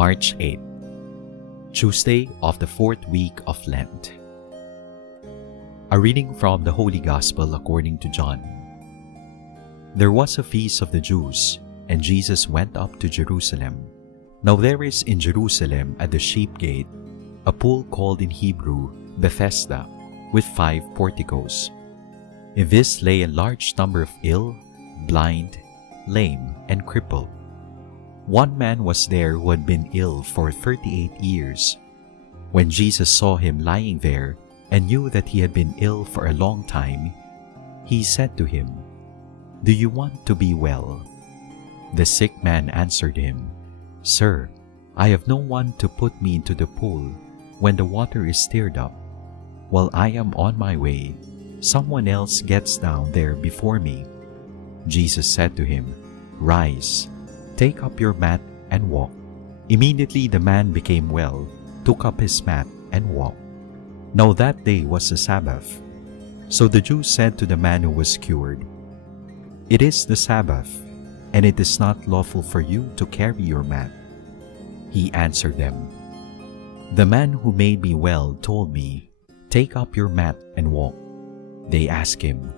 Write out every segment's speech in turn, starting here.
March 8, Tuesday of the fourth week of Lent. A reading from the Holy Gospel according to John. There was a feast of the Jews, and Jesus went up to Jerusalem. Now there is in Jerusalem at the sheep gate a pool called in Hebrew Bethesda, with 5 porticos. In this lay a large number of ill, blind, lame, and crippled. One man was there who had been ill for 38 years. When Jesus saw him lying there and knew that he had been ill for a long time, he said to him, "Do you want to be well?" The sick man answered him, "Sir, I have no one to put me into the pool when the water is stirred up. While I am on my way, someone else gets down there before me." Jesus said to him, "Rise, take up your mat and walk." Immediately the man became well, took up his mat and walked. Now that day was the Sabbath. So the Jews said to the man who was cured, "It is the Sabbath, and it is not lawful for you to carry your mat." He answered them, "The man who made me well told me, 'Take up your mat and walk.'" They asked him,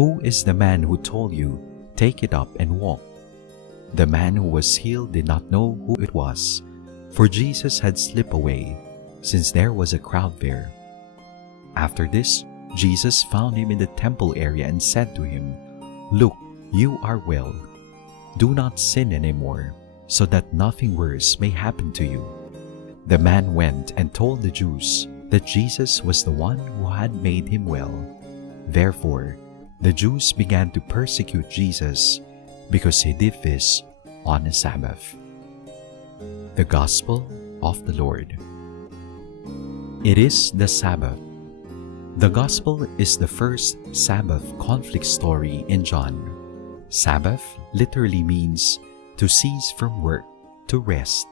"Who is the man who told you, 'Take it up and walk'?" The man who was healed did not know who it was, for Jesus had slipped away, since there was a crowd there. After this, Jesus found him in the temple area and said to him, "Look, you are well. Do not sin anymore, so that nothing worse may happen to you." The man went and told the Jews that Jesus was the one who had made him well. Therefore, the Jews began to persecute Jesus because he did this on a Sabbath. The Gospel of the Lord. It is the Sabbath. The Gospel is the first Sabbath conflict story in John. Sabbath literally means to cease from work, to rest.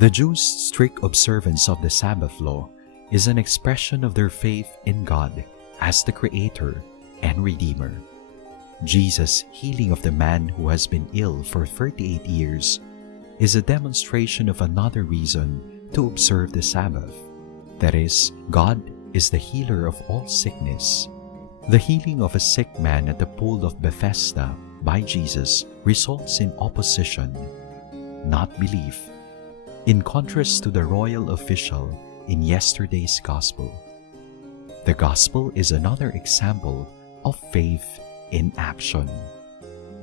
The Jews' strict observance of the Sabbath law is an expression of their faith in God as the Creator and Redeemer. Jesus' healing of the man who has been ill for 38 years is a demonstration of another reason to observe the Sabbath. That is, God is the healer of all sickness. The healing of a sick man at the pool of Bethesda by Jesus results in opposition, not belief, in contrast to the royal official in yesterday's Gospel. The Gospel is another example of faith in action.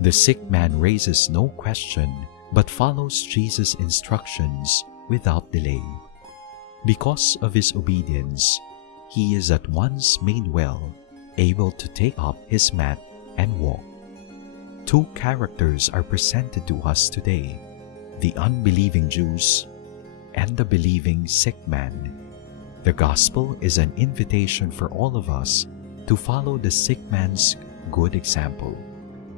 The sick man raises no question but follows Jesus' instructions without delay. Because of his obedience, he is at once made well, able to take up his mat and walk. 2 characters are presented to us today: the unbelieving Jews and the believing sick man. The Gospel is an invitation for all of us to follow the sick man's good example,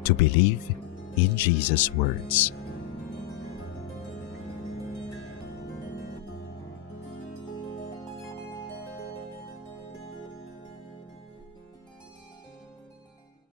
to believe in Jesus' words.